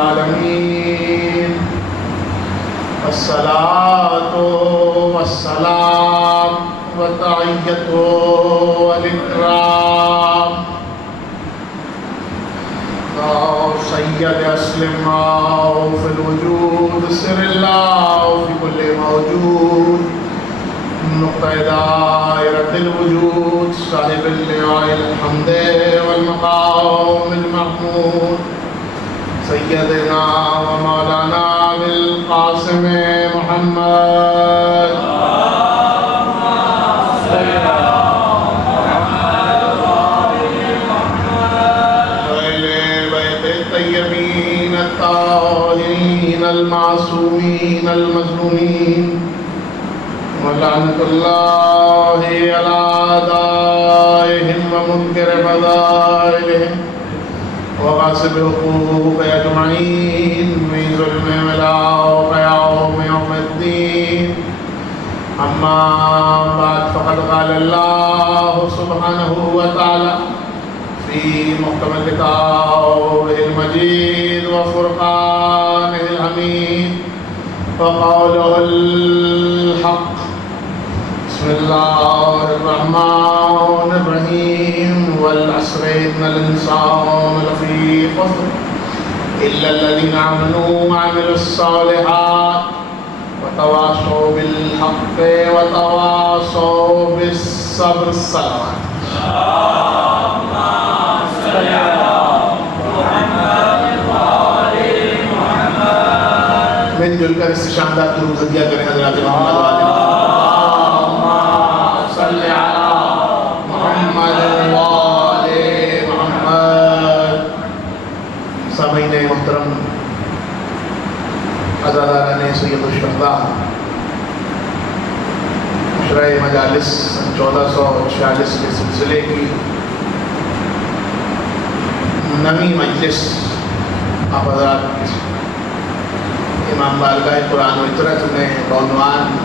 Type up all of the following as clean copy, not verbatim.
العالمين الصلاة والسلام والتحية والإكرام سيد أسلم في الوجود سر الله في كل موجود نقطة دائرة الوجود صاحب اللواء الحمد والمقام المحمود سيدنا ومولانا بالقاسم محمد الطيبين الطاهرين المعصومين المظلومين ولعنة الله على أعدائهم ومنكر فضائلهم وغاصب حقوق أجمعين من ظلم ولا يوم الدين أما بعد فقد قال الله سبحانه وتعالى في محكم كتابه المجيد وفرقانه الحميد وقوله الحق بسم الله الرحمن الرحيم والعصر إن الإنسان لفي خسر إلا الذين آمنوا وعملوا الصالحات وتواصوا بالحق وتواصوا بالصبر الصلوات مل جل کر اس شاندار درود ہدیہ کریں حضرات محمد والے اللہم صل علی محمد والے محمد. سامعین محترم، عزاداران سید الشہداء، مشرع مجالس 1446 کے سلسلے کی نویں مجلس آپ حضرات امام بارگاہ قرآن و اطرت میں بعنوان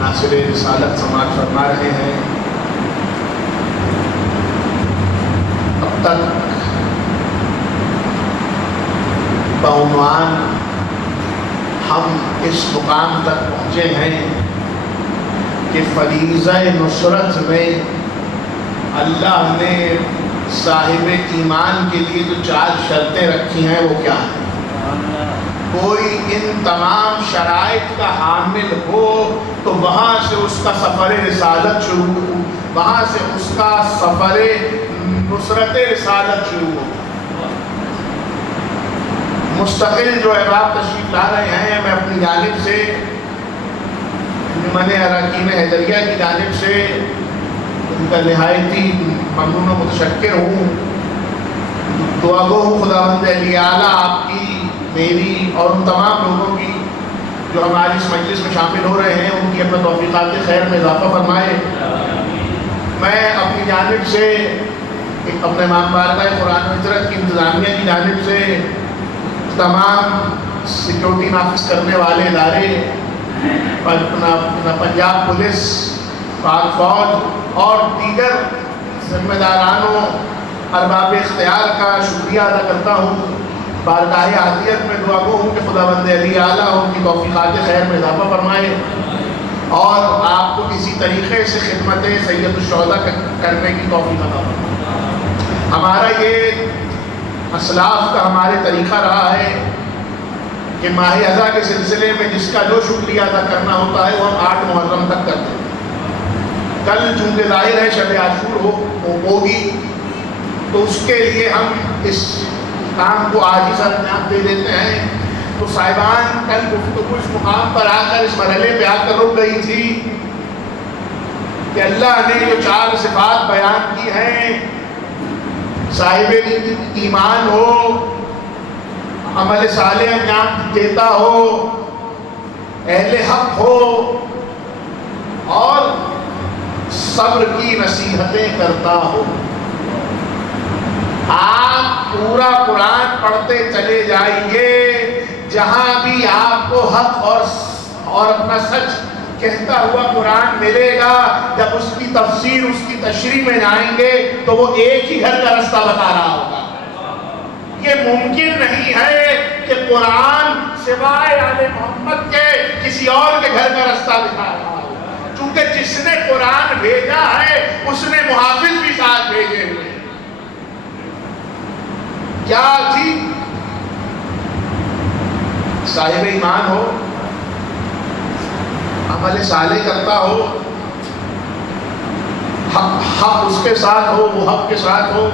ناصر رسالت سماعت فرما رہے ہیں. اب تک بعنوان ہم اس مقام تک پہنچے ہیں کہ فریضہ نصرت میں اللہ نے صاحب ایمان کے لیے جو 4 شرطیں رکھی ہیں وہ کیا ہیں؟ کوئی ان تمام شرائط کا حامل ہو تو وہاں سے اس کا سفر رسالت شروع ہو، وہاں سے اس کا سفر نصرت رسالت شروع ہو. مستقل جو احباب تشریف لا رہے ہیں، میں اپنی جانب سے انجمن اراکین حیدریہ کی جانب سے ان کا نہایتی ممنون و متشکر ہوں. دعا گو ہوں خداوند علی اعلیٰ آپ کی، میری اور ان تمام لوگوں کی جو ہماری اس مجلس میں شامل ہو رہے ہیں، ان کی اپنے توفیقات خیر میں اضافہ فرمائے. میں اپنی جانب سے اپنے امام بارگاہ قرآن و اطرت کی انتظامیہ کی جانب سے تمام سیکیورٹی نافذ کرنے والے ادارے، پنجاب پولیس، پاک فوج اور دیگر ذمہ دارانوں ارباب اختیار کا شکریہ ادا کرتا ہوں. بارگاہ عطیت میں دعا گو ہوں کہ خداوند علی اعلیٰ ان کی توفیقات خیر میں اضافہ فرمائے اور آپ کو اسی طریقے سے خدمت سید الشہداء کرنے کی توفیق عطا فرمائے. ہمارا یہ اسلاف کا ہمارے طریقہ رہا ہے کہ ماہ اضحیٰ کے سلسلے میں جس کا جو شکریہ ادا کرنا ہوتا ہے وہ ہم 8 محرم تک کرتے ہیں. کل چونکہ ظاہر ہے شب عاشور ہوگی تو اس کے لیے ہم اس کام کو آج ہی سر انجام دے دیتے ہیں. تو صاحبان کل گفتگو اس مقام پر آ کر اس مرحلے پہ آ کر رک گئی تھی کہ اللہ نے جو 4 صفات بیان کی ہیں، صاحب ایمان ہو، عمل صالح انجام دیتا ہو، اہل حق ہو اور صبر کی نصیحتیں کرتا ہو. آپ پورا قرآن پڑھتے چلے جائیے، جہاں بھی آپ کو حق اور اپنا سچ کہتا ہوا قرآن ملے گا، جب اس کی تفسیر، اس کی تشریح میں جائیں گے تو وہ ایک ہی گھر کا رستہ بتا رہا ہوگا. یہ ممکن نہیں ہے کہ قرآن سوائے آل محمد کے کسی اور کے گھر کا رستہ دکھا رہا ہو، چونکہ جس نے قرآن بھیجا ہے اس نے محافظ بھی ساتھ بھیجے ہوئے۔ کیا تھی؟ صاحب ایمان ہو، عمل صالح کرتا ہو، حق اس کے ساتھ ہو، وہ حق کے ساتھ ہو۔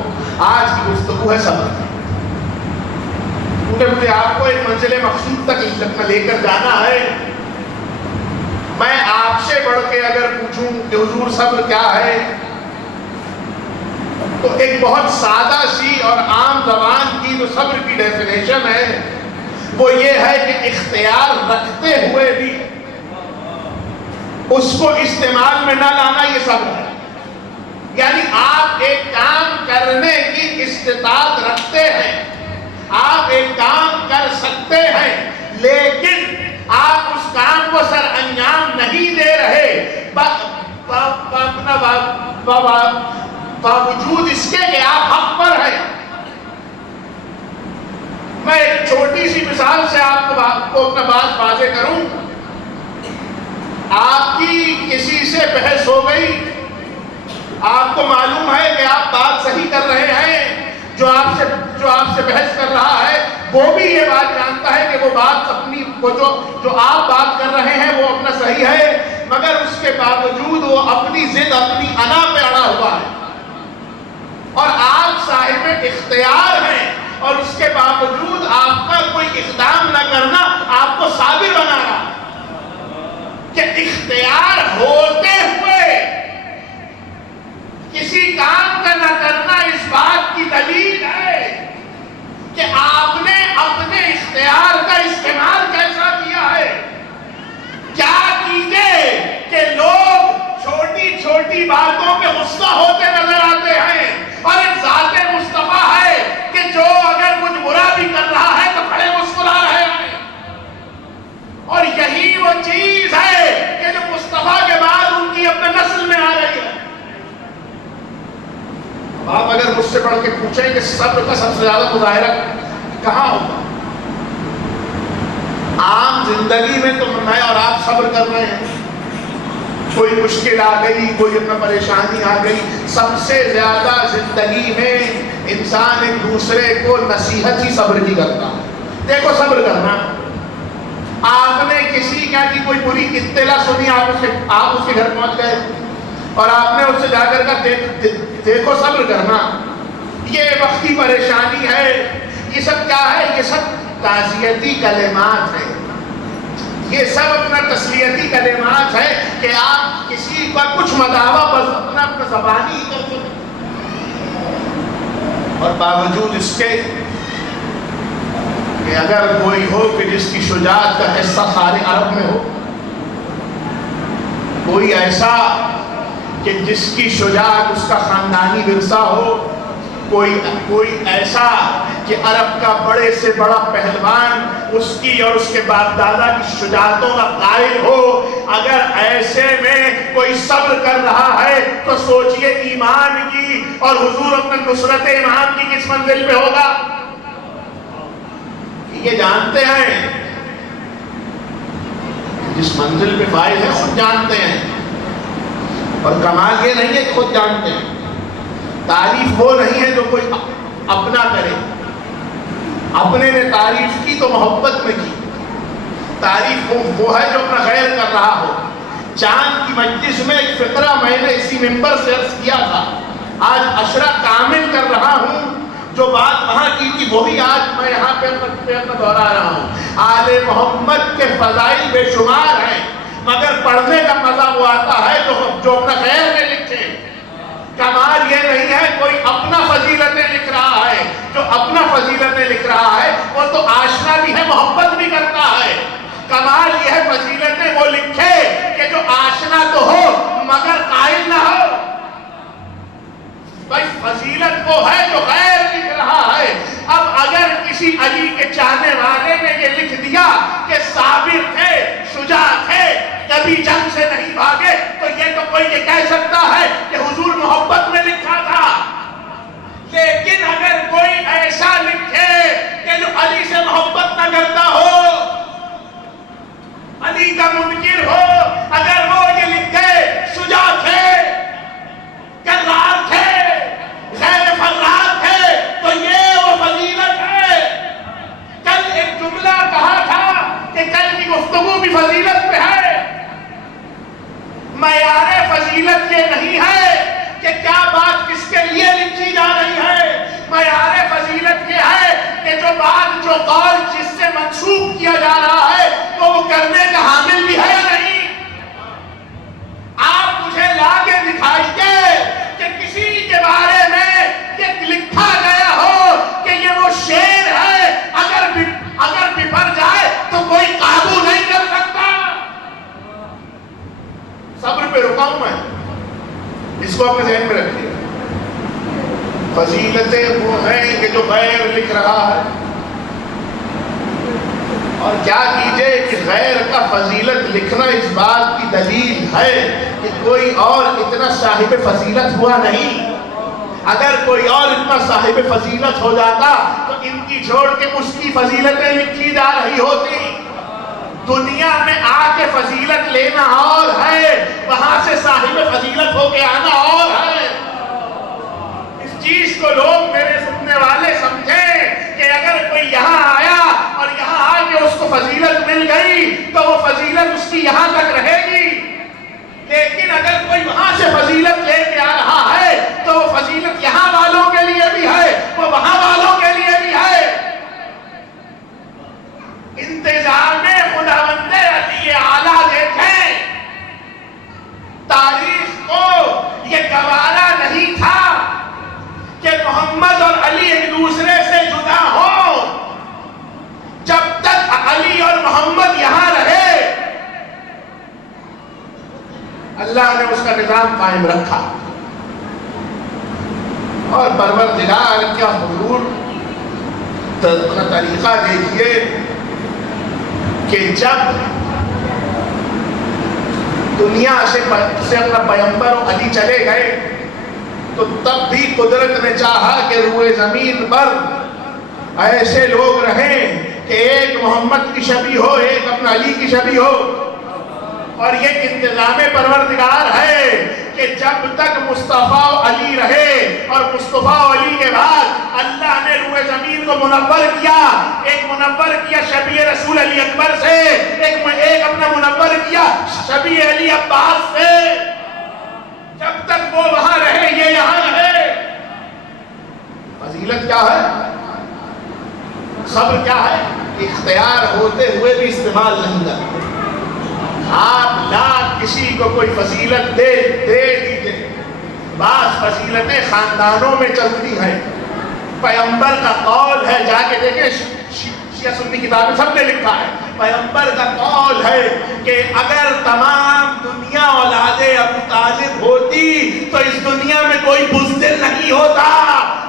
آج کی گفتگو ہے صبر، کیونکہ مجھے آپ کو ایک منزل مقصود تک لے کر جانا ہے۔ میں آپ سے بڑھ کے اگر پوچھوں کہ حضور صبر کیا ہے، تو ایک بہت سادہ سی اور عام زبان کی جو صبر کی ڈیفینیشن ہے وہ یہ ہے کہ اختیار رکھتے ہوئے بھی اس کو استعمال میں نہ لانا، یہ صبر ہے۔ یعنی آپ ایک کام کرنے کی استطاعت رکھتے ہیں، آپ ایک کام کر سکتے ہیں، لیکن آپ اس کام کو سر انجام نہیں دے رہے باوجود اس کے کہ آپ حق پر ہیں۔ میں ایک چھوٹی سی مثال سے آپ کو اپنا بات واضح کروں۔ آپ کی کسی سے بحث ہو گئی، آپ کو معلوم ہے کہ آپ بات صحیح کر رہے ہیں، جو آپ سے بحث کر رہا ہے وہ بھی یہ بات جانتا ہے کہ وہ بات اپنی جو آپ بات کر رہے ہیں وہ اپنا صحیح ہے، مگر اس کے باوجود وہ اپنی ضد، اپنی انا پہ اڑا ہوا ہے، اور آپ صاحب اختیار ہیں، اور اس کے باوجود آپ کا کوئی اقدام نہ کرنا آپ کو صابر بنا رہا ہے۔ کہ اختیار ہوتے ہوئے کسی کام کا نہ کرنا اس بات کی دلیل ہے کہ آپ نے اپنے اختیار کا استعمال کیسا کیا ہے۔ کیا کیجئے کہ لوگ چھوٹی چھوٹی باتوں پہ غصہ ہوتے نظر آتے ہیں، اور ایک ذات مصطفیٰ ہے کہ جو اگر کچھ برا بھی کر رہا ہے تو کھڑے مسکرا رہے ہیں، اور یہی وہ چیز ہے کہ جو مصطفیٰ کے بعد ان کی اپنے نسل میں آ رہی ہے۔ آپ اگر مجھ سے پڑھ کے پوچھیں کہ صبر کا سب سے زیادہ مظاہرہ کہاں ہوگا؟ عام زندگی میں تو میں اور آپ صبر کر رہے ہیں، کوئی مشکل آ گئی، کوئی اپنا پریشانی آ گئی، سب سے زیادہ زندگی میں انسان ایک دوسرے کو نصیحت ہی صبر کی کرتا ہے۔ دیکھو صبر کرنا، آپ نے کسی کا کی کوئی بری اطلاع سنی، آپ اس کے گھر پہنچ گئے اور آپ نے اس سے جا کر کہا دیکھو صبر کرنا، یہ وقتی پریشانی ہے، یہ سب کیا ہے؟ یہ سب تعزیتی کلمات ہیں، یہ سب اپنا تسلیتی کلمات ہے کہ آپ کسی کا کچھ مداوع بس اپنا زبانی ہی کر سکتے، اور باوجود اس کے کہ اگر کوئی ہو کہ جس کی شجاعت کا حصہ سارے عرب میں ہو، کوئی ایسا کہ جس کی شجاعت اس کا خاندانی ورثہ ہو، کوئی ایسا کہ عرب کا بڑے سے بڑا پہلوان اس کی اور اس کے باپ دادا کی شجاعتوں کا قائل ہو، اگر ایسے میں کوئی صبر کر رہا ہے تو سوچئے ایمان کی اور حضور اپنے نصرت ایمان کی کس منزل پہ ہوگا۔ یہ جانتے ہیں، جس منزل پہ فائز ہے خود جانتے ہیں، اور کمال یہ نہیں ہے کہ خود جانتے ہیں، تعریف وہ نہیں ہے جو کوئی اپنا کرے، اپنے نے تعریف کی تو محبت میں کی، تعریف وہ ہے جو اپنا غیر کر رہا ہو۔ چاند کی مجلس میں ایک فقرہ میں نے اسی ممبر سے عرض کیا تھا، آج عشرہ کامل کر رہا ہوں، جو بات وہاں کی تھی وہی آج میں یہاں پہ اپنا دہرا رہا ہوں۔ آل محمد کے فضائل بے شمار ہیں، مگر پڑھنے کا مزہ وہ آتا ہے جو اپنا غیر میں لکھے۔ کمال یہ نہیں ہے کوئی اپنا فضیلتیں لکھ رہا ہے، جو اپنا فضیلتیں لکھ رہا ہے وہ تو آشنا بھی ہے، محبت بھی کرتا ہے۔ کمال یہ ہے فضیلتیں وہ لکھے کہ جو آشنا تو ہو مگر قائل نہ ہو۔ بھائی فضیلت وہ ہے جو غیر لکھ رہا ہے۔ اب اگر کسی علی کے چاہنے والے نے یہ لکھ دیا کہ صابر تھے، شجاع تھے، کبھی جنگ سے نہیں بھاگے، تو یہ تو کوئی یہ کہہ سکتا ہے کہ حضور محبت میں لکھا تھا۔ لیکن اگر کوئی ایسا لکھے فضیلت یہ نہیں ہے کہ کیا بات کس کے لیے لکھی جا رہی ہے، معیار فضیلت یہ ہے کہ جو بات جو قول جس سے منسوب کیا جا رہا ہے تو وہ کرنے کا حامل بھی ہے یا نہیں۔ آپ مجھے لا کے دکھائیے کہ کسی کے بارے میں یہ لکھا گیا ہو کہ یہ وہ شیر ہے، اگر بپھر جائے تو کوئی قابو نہیں کر سکتا۔ صبر پہ رکا ہوں میں، اس کو اپنے ذہن میں رکھیے۔ فضیلتیں وہ ہیں کہ جو غیر لکھ رہا ہے، اور کیا کیجئے کہ غیر کا فضیلت لکھنا اس بات کی دلیل ہے کہ کوئی اور اتنا صاحب فضیلت ہوا نہیں۔ اگر کوئی اور اتنا صاحب فضیلت ہو جاتا تو ان کی چھوڑ کے اس کی فضیلتیں لکھی جا رہی ہوتی۔ دنیا میں آ کے فضیلت لینا اور ہے، وہاں سے صاحب فضیلت ہو کے آنا اور ہے۔ اس چیز کو لوگ میرے سننے والے سمجھیں کہ اگر کوئی یہاں آیا اور یہاں آ کے اس کو فضیلت مل گئی تو وہ فضیلت اس کی یہاں تک رہے گی، لیکن اگر کوئی وہاں سے فضیلت لے کے آ رہا ہے تو وہ فضیلت یہاں والوں کے لیے بھی ہے، وہ وہاں والوں کے لیے بھی ہے۔ انتظام خداوند علی اعلیٰ دیکھیں، تاریخ کو یہ گوارا نہیں تھا کہ محمد اور علی ایک دوسرے سے جدا ہوں۔ جب تک علی اور محمد یہاں رہے اللہ نے اس کا نظام قائم رکھا، اور پروردگار کیا حضور اپنا طریقہ دیکھیے کہ جب دنیا سے اپنا پیغمبر علی چلے گئے تو تب بھی قدرت نے چاہا کہ روئے زمین پر ایسے لوگ رہیں کہ ایک محمد کی شبیہ ہو، ایک اپنا علی کی شبیہ ہو۔ اور یہ انتظام پروردگار ہے کہ جب تک مصطفیٰ علی رہے اور مصطفیٰ علی کے بعد اللہ نے روئے زمین کو منور کیا، ایک منور کیا شبیہ رسول علی اکبر سے، ایک اپنا منور کیا شبیہ علی عباس سے۔ جب تک وہ وہاں رہے یہ یہاں رہے۔ فضیلت کیا ہے؟ صبر کیا ہے؟ اختیار ہوتے ہوئے بھی استعمال نہیں کرتے۔ آپ لاکھ کسی کو کوئی فضیلت دے دیجئے، بعض فضیلتیں خاندانوں میں چلتی ہیں۔ پیغمبر کا قول ہے، جا کے دیکھیں شیعہ سنی کتابیں سب نے لکھا ہے، پیغمبر کا قول ہے کہ اگر تمام دنیا اولاد ابو طالب ہوتی تو اس دنیا میں کوئی بزدل نہیں ہوتا۔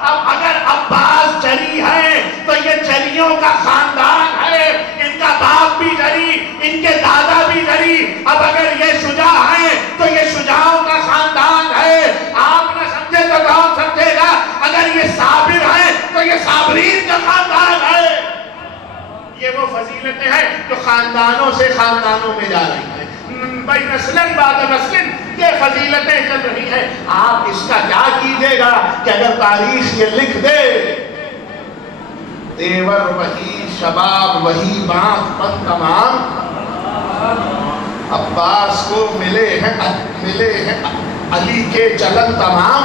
اب اگر عباس جری ہے تو یہ جریوں کا خاندان ہے، ان کا باپ بھی جری، ان کے دادا بھی جری۔ اب اگر یہ شجاع ہیں تو یہ شجاعوں کا خاندان ہے۔ آپ نہ سمجھے تو کون سمجھے گا؟ اگر یہ صابر ہیں تو یہ صابرین کا خاندان ہے۔ یہ وہ فضیلتیں ہیں جو خاندانوں سے خاندانوں میں جا رہی ہیں، بھائی نسلن بعد نسلن یہ فضیلتیں چل رہی ہیں۔ آپ اس کا کیا کیجئے گا کہ اگر تاریخ یہ لکھ دے دیور وہی شباب وہی بانک پن تمام، عباس کو ملے ہیں علی کے چلن تمام،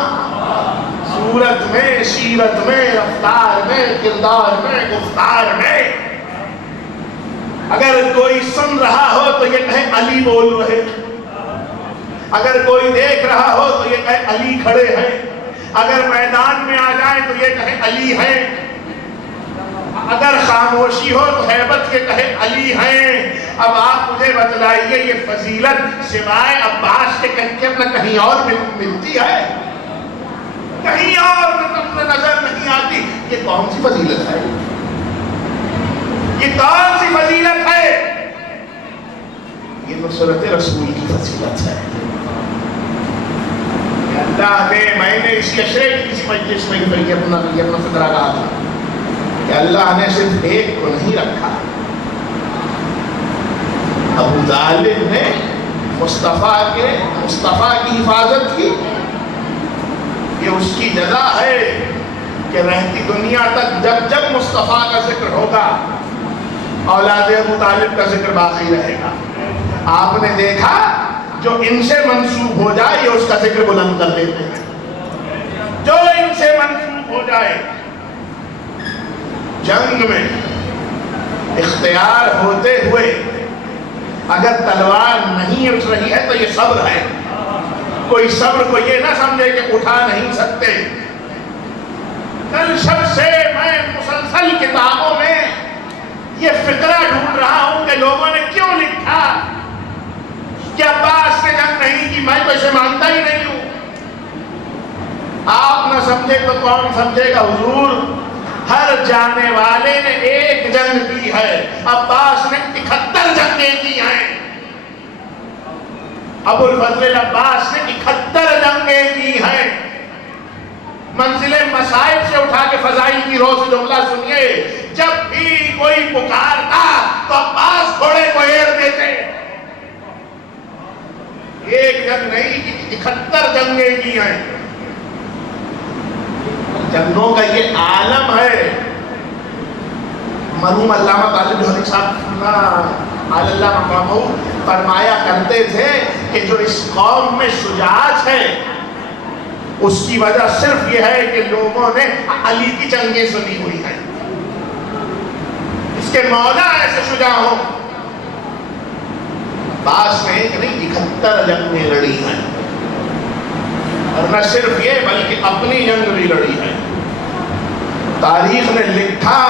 صورت میں سیرت میں رفتار میں کردار میں گفتار میں۔ اگر کوئی سن رہا ہو تو یہ کہے علی بول رہے، اگر کوئی دیکھ رہا ہو تو یہ کہے علی کھڑے ہیں، اگر میدان میں آ جائے تو یہ کہے علی ہیں، اگر خاموشی ہو تو ہیبت کے کہے علی ہیں۔ اب آپ مجھے بتلائیے یہ فضیلت سوائے عباس کے کہیں اور ملتی ہے؟ کہیں اور نظر نہیں آتی۔ یہ کون سی فضیلت ہے؟ یہ کون سی فضیلت ہے؟ یہ نصرت رسول کی فضیلت ہے۔ اللہ نے میں نے اسی عشرے کی کسی مجلس میں یہ اپنا فکرہ کہا تھا کہ اللہ نے صرف ایک کو نہیں رکھا، ابو طالب نے مصطفیٰ کی حفاظت کی۔ یہ اس کی جزا ہے کہ رہتی دنیا تک جب جب مصطفیٰ کا ذکر ہوگا اولاد ابو طالب کا ذکر باقی رہے گا۔ آپ نے دیکھا جو ان سے منسوب ہو جائے یہ اس کا ذکر بلند کر دیتے ہیں، جو ان سے منسوب ہو جائے۔ جنگ میں اختیار ہوتے ہوئے اگر تلوار نہیں اٹھ رہی ہے تو یہ صبر ہے۔ کوئی صبر کو یہ نہ سمجھے کہ اٹھا نہیں سکتے۔ کل شب سے میں مسلسل کتابوں میں یہ فقرہ ڈھونڈ رہا ہوں کہ لوگوں نے کیوں لکھا کہ عباس نے جنگ نہیں کی، میں تو اسے مانتا ہی نہیں ہوں۔ آپ نہ سمجھے تو کون سمجھے گا؟ حضور ہر جانے والے نے ایک جنگ کی ہے، عباس نے 71 جنگیں کی ہیں۔ ابو الفضل العباس نے 71 جنگیں کی ہیں۔ منزل مصائب سے اٹھا کے فضائل کی روح سے جملہ سنیے، جب بھی کوئی پکارتا تو عباس گھوڑے کو ایڑ دیتے۔ ایک جنگ نہیں کی، 71 جنگیں کی ہیں۔ جنگوں کا یہ عالم ہے۔ مرحوم علامہ طالب جوہری صاحب اللہ مقامہ فرمایا کرتے تھے کہ جو اس قوم میں شجاعت ہے اس کی وجہ صرف یہ ہے کہ لوگوں نے علی کی جنگیں سنی ہوئی ہیں، اس کے مولا ایسے شجاع ہوں۔ عباس نے ایک نہیں 71 جنگیں لڑی ہیں، اور نہ صرف یہ بلکہ اپنی جنگ بھی لڑی ہے۔ تاریخ نے لکھا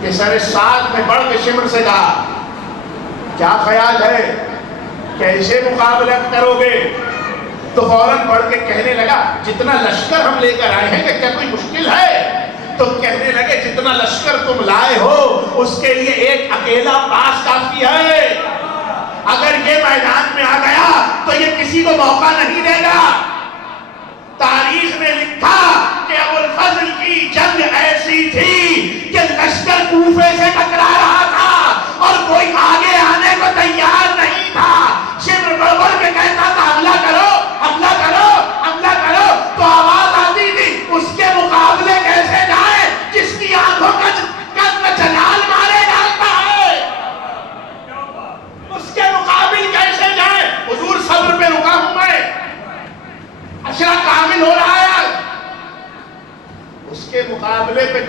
کہ سر سات میں بڑھ کے شمر سے کہا کیا خیال ہے، کیسے مقابلہ کرو گے؟ تو فوراً بڑھ کے کہنے لگا جتنا لشکر ہم لے کر آئے ہیں کہ کیا کوئی مشکل ہے؟ تو کہنے لگے جتنا لشکر تم لائے ہو اس کے لیے ایک اکیلا عباس کافی ہے۔ اگر یہ میدان میں آ گیا تو یہ کسی کو موقع نہیں دے گا۔ تاریخ نے لکھا کہ ابو الفضل کی جنگ ایسی تھی کہ لشکر کوفے سے ٹکرا رہا تھا اور کوئی آگے آنے کو تیار نہیں تھا۔ شمر بڑھ کے کہتا تھا حملہ کرو، حملہ کرو، حملہ کرو، تو آواز آتی تھی اس کے مقابلے کیسے جائے جس کی آنکھوں کا جلال مارے ڈالتا ہے؟ اس کے مقابل کیسے جائے؟ حضور صبر پہ رکا ہوں میں، عشرہ کامل ہو رہا ہے، اس کے مقابلے پہ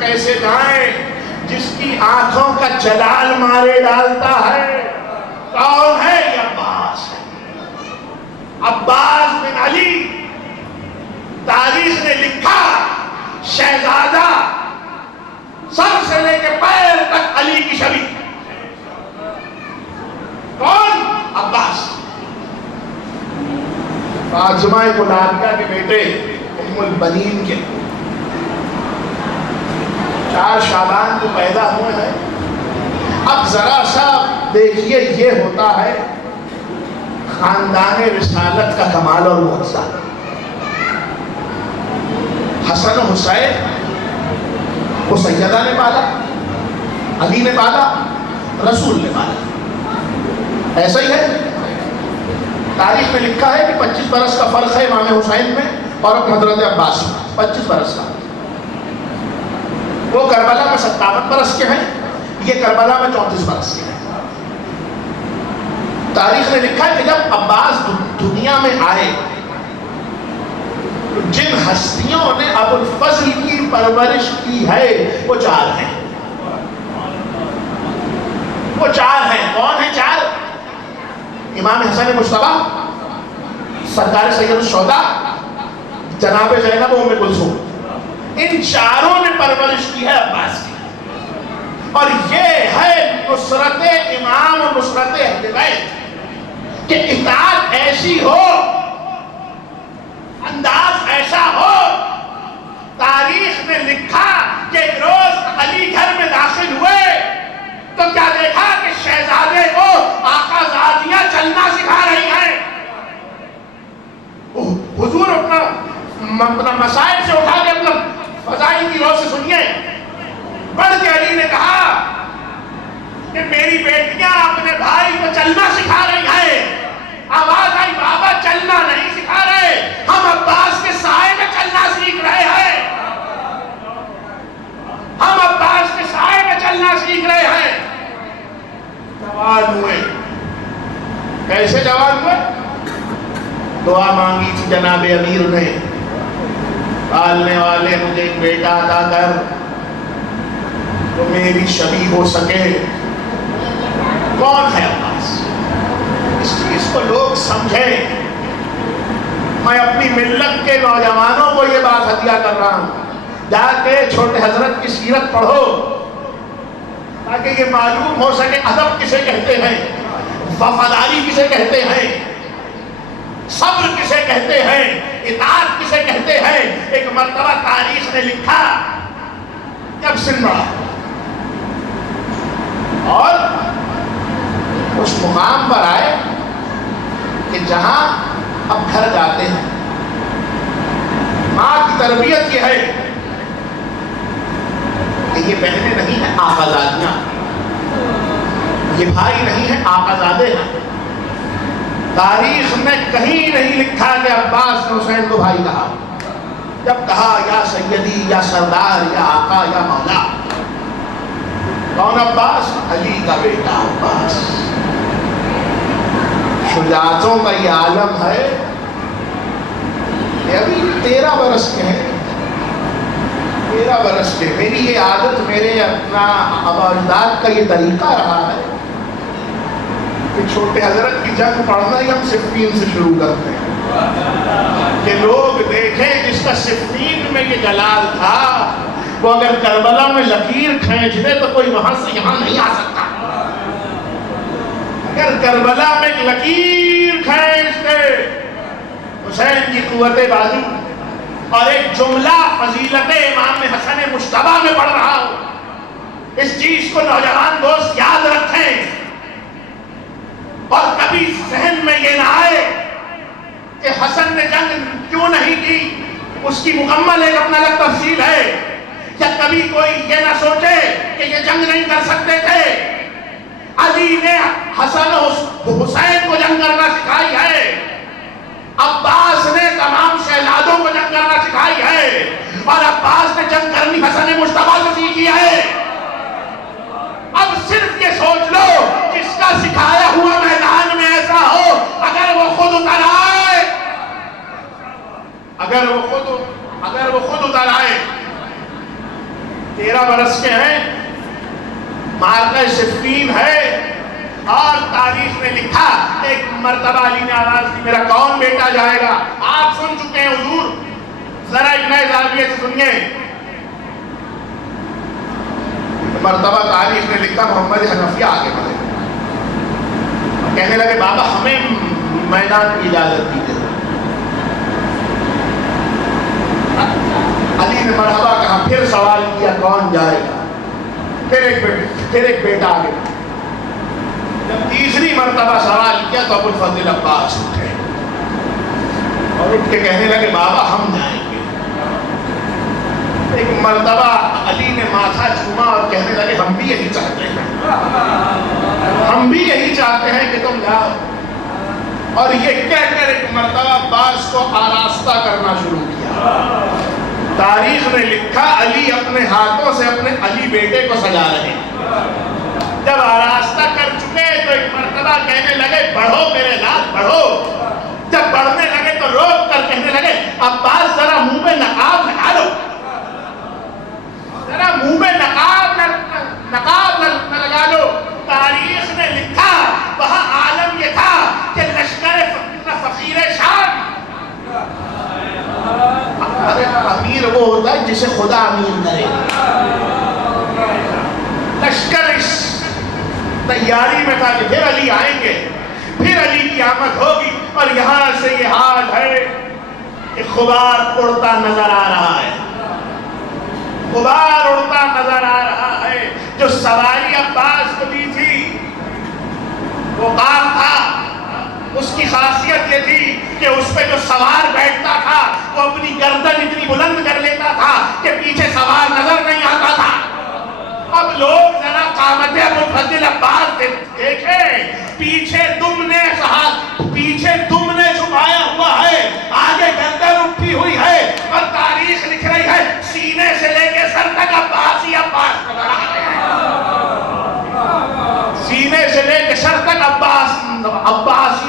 کیسے جائیں جس کی آنکھوں کا جلال مارے ڈالتا ہے؟ کون ہے؟ یہ عباس ہے، عباس بن علی۔ تاریخ نے لکھا شہزادہ سر سے لے کے پیر تک علی کی شبیہ۔ کون؟ عباس۔ فاطمہ کلابیہ کے بیٹے ام البنین کے 4 شعبان کو پیدا ہوئے ہیں۔ اب ذرا سا دیکھیے یہ ہوتا ہے خاندان رسالت کا کمال اور معجزہ۔ حسن و حسین کو سیدہ نے پالا، علی نے پالا، رسول نے پالا، ایسا ہی ہے۔ تاریخ میں لکھا ہے کہ 25 برس کا فرق ہے امام حسین میں اور حضرت عباس میں، 25 برس کا۔ وہ کربلا میں 57 برس کے ہیں، یہ کربلا میں 34 برس کے ہیں۔ تاریخ نے لکھا ہے کہ جب عباس دنیا میں آئے تو جن ہستیوں نے ابو الفضل کی پرورش کی ہے وہ 4 ہیں۔ وہ 4 ہیں۔ کون ہیں 4؟ امام حسن مجتبیٰ، سرکار سید الشہداء، جناب زینب ام کلثوم، ان 4 نے پرورش کی ہے عباس کی۔ اور یہ ہے نصرت امام و نصرت اہل بیت کہ اطاعت ایسی ہو، انداز ایسا ہو۔ تاریخ نے لکھا کہ ایک روز علی گھر میں داخل ہوئے تو کیا دیکھا کہ شہزادے کو آقا زادیاں چلنا سکھا رہی ہیں۔ حضور اپنا مسائل سے اٹھا کے اپنا فضائل کی روح سے سنیے۔ بڑھ کے علی نے کہا کہ میری بیٹیاں اپنے بھائی کو چلنا سکھا رہی ہیں۔ آواز آئی بابا چلنا نہیں سکھا رہے، ہم عباس کے سائے میں چلنا سیکھ رہے ہیں، ہم عباس کے سائے میں چلنا سیکھ رہے ہیں۔ جوان ہوئے کیسے جوان ہوئے؟ دعا مانگی تھی جناب امیر نے، پالنے والے مجھے ایک بیٹا عطا کر تو میری شبیہ ہو سکے۔ کون ہے عباس؟ اس چیز کو لوگ سمجھیں۔ میں اپنی ملت کے نوجوانوں کو یہ بات ہدیہ کر رہا ہوں، جا کے چھوٹے حضرت کی سیرت پڑھو تاکہ یہ معلوم ہو سکے ادب کسے کہتے ہیں، وفاداری کسے کہتے ہیں، صبر کسے کہتے ہیں، اطاعت کسے کہتے ہیں۔ ایک مرتبہ تاریخ نے لکھا جب سن بڑا اور اس مقام پر آئے کہ جہاں اب گھر جاتے ہیں، ماں کی تربیت یہ ہے کہ یہ بہنیں نہیں ہیں آقازادیاں، یہ بھائی نہیں ہیں آقازادے ہیں۔ تاریخ میں کہیں نہیں لکھا کہ عباس نے حسین کو بھائی کہا، جب کہا یا سیدی یا سردار یا آقا یا مولا۔ کون عباس؟ علی کا بیٹا عباس۔ شجاعتوں کا یہ عالم ہے کہ ابھی 13 برس کے ہیں، 13 برس کے۔ میری یہ عادت، میرے اپنا آبا اجداد کا یہ طریقہ رہا ہے کہ چھوٹے حضرت کی جنگ پڑھنا ہی ہم صفین سے شروع کرتے ہیں کہ لوگ دیکھیں جس کا صفین میں یہ جلال تھا وہ اگر کربلا میں لکیر کھینچ دے تو کوئی وہاں سے یہاں نہیں آ سکتا۔ اگر کربلا میں ایک لکیر کھینچ دے حسین کی قوت بازو اور ایک جملہ فضیلت امام حسن مجتبیٰ میں پڑھ رہا ہو، اس چیز کو نوجوان دوست یاد رکھیں اور کبھی ذہن میں یہ نہ آئے کہ حسن نے جنگ کیوں نہیں کی، اس کی مکمل ایک اپنا الگ تفصیل ہے۔ یا کبھی کوئی یہ نہ سوچے کہ یہ جنگ نہیں کر سکتے تھے، علی نے حسن حسین کو جنگ کرنا سکھائی ہے، عباس نے تمام شہزادوں کو جنگ کرنا سکھائی ہے، اور عباس نے جنگ کرنی حسن مجتبیٰ سے سیکھی ہے۔ اب صرف یہ سوچ لو جس کا سکھایا ہوا میدان میں ایسا ہو، اگر وہ خود اتر آئے، اگر وہ خود اتر آئے۔ 13 برس کے ہیں، معرکہ صفین ہے، اور تاریخ نے لکھا ایک مرتبہ علی نے آواز دی میرا کون بیٹا جائے گا؟ آپ سن چکے ہیں حضور، ذرا ایک نئے زاویے سے سنیے۔ مرتبہ تاریخ نے لکھا محمد حنفیہ آگے بڑھے، کہنے لگے بابا ہمیں میدان کی اجازت دیجیے۔ علی نے مرحبا کہا، پھر سوال کیا کون جائے گا؟ پھر ایک بیٹا آگے بڑھا۔ جب تیسری مرتبہ سوال کیا تو ابو الفضل عباس اٹھے اور اٹھ کے کہنے لگے بابا ہم جائیں گے۔ ایک مرتبہ علی نے ماتھا چوما اور کہنے لگے ہم بھی یہی چاہتے ہیں، ہم بھی یہی چاہتے ہیں کہ تم جاؤ۔ اور یہ کہہ کر ایک مرتبہ عباس کو آراستہ کرنا شروع کیا۔ تاریخ نے لکھا علی اپنے ہاتھوں سے اپنے علی بیٹے کو سجا رہے ہیں۔ جب آراستہ کر چکے تو ایک مرتبہ کہنے لگے بڑھو میرے لال بڑھو۔ جب بڑھنے لگے تو روک کر کہنے لگے عباس ذرا منہ میں نقاب لگا لو، ذرا منہ میں نقاب نہ لگا لو۔ تاریخ نے لکھا وہاں عالم یہ تھا کہ لشکر فقیر شام، امیر وہ ہوتا ہے جسے خدا امیر کرے۔ لشکر اس تیاری میں تھا کہ پھر علی آئیں گے، پھر علی کی آمد ہوگی، اور یہاں سے یہ حال ہے کہ غبار اڑتا نظر آ رہا ہے، غبار اڑتا نظر آ رہا ہے۔ جو سواری عباس کو دی تھی وہ کام تھا، اس کی خاصیت یہ تھی کہ اس پہ جو سوار بیٹھتا تھا وہ اپنی گردن اتنی بلند کر لیتا تھا کہ پیچھے سوار نظر نہیں آتا تھا۔ اب لوگ ذرا قامت ابو الفضل عباس دیکھیں، پیچھے دم نے چھپایا ہوا ہے، آگے گردن اٹھی ہوئی ہے، اور تاریخ لکھ رہی ہے سینے سے لے کے سر تک عباس ہی عباس نظر آ رہے ہیں، سینے سے لے کے سر تک عباس ہی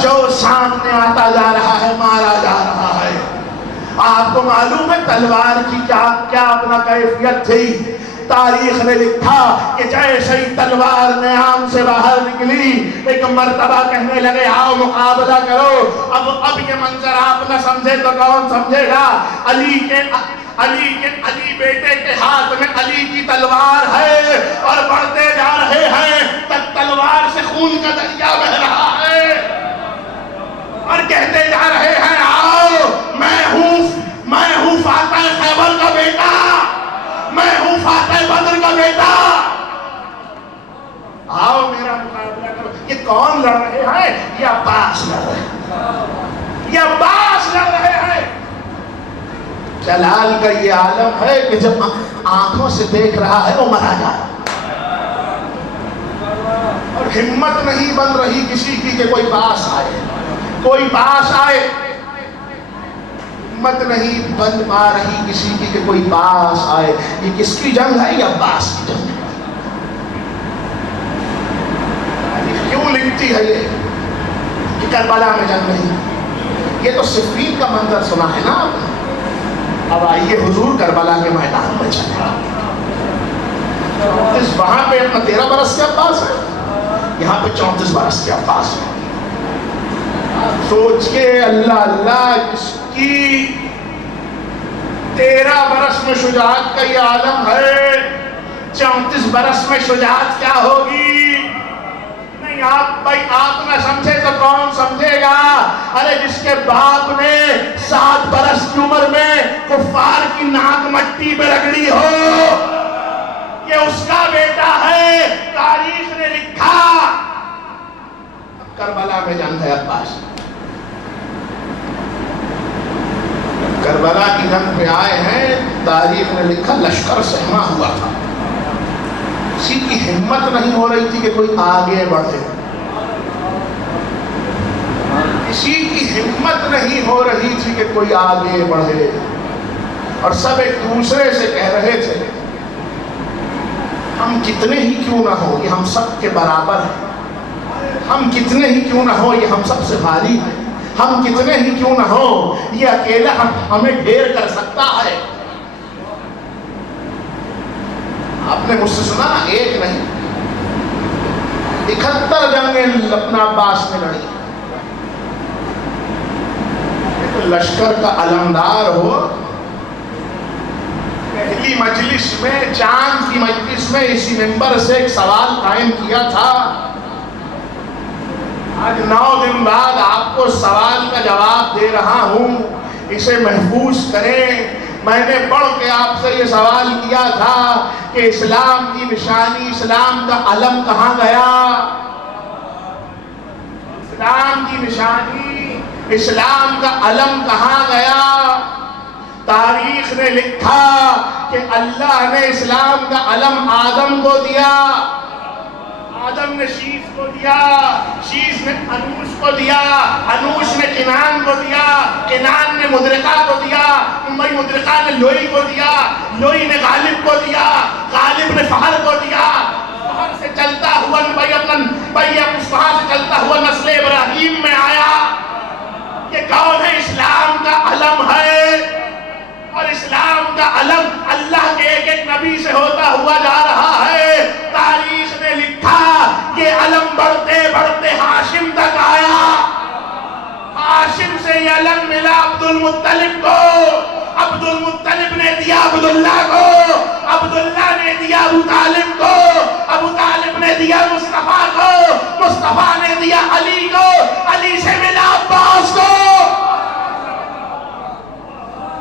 جو سامنے آتا جا رہا ہے مارا جا رہا ہے۔ آپ کو معلوم ہے تلوار کی کیا اپنا کیفیت تھی؟ تاریخ نے لکھا کہ جیسے ہی تلوار نیام سے باہر نکلی ایک مرتبہ کہنے لگے آؤ مقابلہ کرو۔ اب یہ منظر آپ نہ سمجھے تو کون سمجھے گا؟ علی بیٹے کے ہاتھ میں علی کی تلوار ہے اور بڑھتے جا رہے ہیں تک تلوار سے خون کا دریا بہ رہا ہے اور کہتے جا رہے ہیں آؤ میں ہوں فاتح خیبر کا بیٹا، میں ہوں فاتح بدر کا بیٹا، آؤ میرا مقابلہ کرو۔ یہ کون لڑ رہے ہیں؟ یہ عباس لڑ رہے ہیں، یہ عباس لڑ رہے ہیں۔ جلال کا یہ عالم ہے کہ جب آنکھوں سے دیکھ رہا ہے وہ مرا جا رہا اور ہمت نہیں بن رہی کسی کی کہ کوئی پاس آئے، کوئی پاس آئے۔ ہمت نہیں بن پا رہی کسی کی کہ کوئی پاس آئے۔ یہ کس کی جنگ ہے؟ یہ عباس کی جنگ ہے۔ کیوں لکھتی ہے یہ کہ کربلا میں جنگ نہیں؟ یہ تو صفین کا منظر سنا ہے نا۔ اب آئیے حضور کربلا کے میدان میں چل رہا، وہاں پہ اپنا 13 برس کے عباس ہے، یہاں پہ 34 برس کے عباس ہے۔ سوچئے اللہ اللہ، جس کی 13 برس میں شجاعت کا یہ عالم ہے، 34 برس میں شجاعت کیا ہوگی؟ نہیں آپ نہ سمجھے تو کون سمجھے گا؟ ارے جس کے باپ نے 7 برس کی عمر میں کفار کی ناک مٹی پہ رگڑی ہو، یہ اس کا بیٹا ہے۔ تاریخ نے لکھا کربلا میں جنگ ہے عباس، کربلا کی جنگ پہ آئے ہیں۔ تاریخ نے لکھا لشکر سہما ہوا تھا، کسی کی ہمت نہیں ہو رہی تھی کہ کوئی آگے بڑھے، کسی کی ہمت نہیں ہو رہی تھی کہ کوئی آگے بڑھے، اور سب ایک دوسرے سے کہہ رہے تھے ہم کتنے ہی کیوں نہ ہو یہ ہم سب کے برابر ہیں، ہم کتنے ہی کیوں نہ ہو یہ ہم سب سے بھاری ہیں، ہم کتنے ہی کیوں نہ ہو یہ اکیلا ہمیں ڈھیر کر سکتا ہے۔ آپ نے مجھ سے سنا نا، ایک نہیں 71 جنگیں اپنا عباس نے لڑی۔ لشکر کا علمدار ہو، پہلی مجلس میں، چاند کی مجلس میں اسی ممبر سے ایک سوال قائم کیا تھا۔ آج 9 دن بعد آپ کو سوال کا جواب دے رہا ہوں، اسے محفوظ کریں۔ میں نے پڑھ کے آپ سے یہ سوال کیا تھا کہ اسلام کی نشانی، اسلام کا علم کہاں گیا؟ اسلام کی نشانی، اسلام کا علم کہاں گیا؟ تاریخ نے لکھا کہ اللہ نے اسلام کا علم آدم کو دیا، آدم نے شیش کو دیا، شیش نے انوش کو دیا، انوش نے کنان کو دیا، کنان نے مدرکہ کو دیا، مدرکہ نے لوئی کو دیا، لوئی نے غالب کو دیا، غالب نے فہر کو دیا، فہر سے چلتا ہوا فہر سے چلتا ہوا نسل ابراہیم میں آیا۔ یہ کون ہے؟ اسلام کا علم ہے، اور اسلام کا علم اللہ کے ایک ایک نبی سے ہوتا ہوا جا رہا ہے۔ تاریخ نے لکھا یہ علم بڑھتے بڑھتے ہاشم تک آیا، ہاشم سے یہ علم ملا عبد المطلب کو، عبد المطلب نے دیا عبداللہ کو، عبداللہ نے دیا ابو طالب کو، ابو طالب نے دیا مصطفیٰ کو، مصطفیٰ نے دیا علی کو، علی سے ملا عباس کو،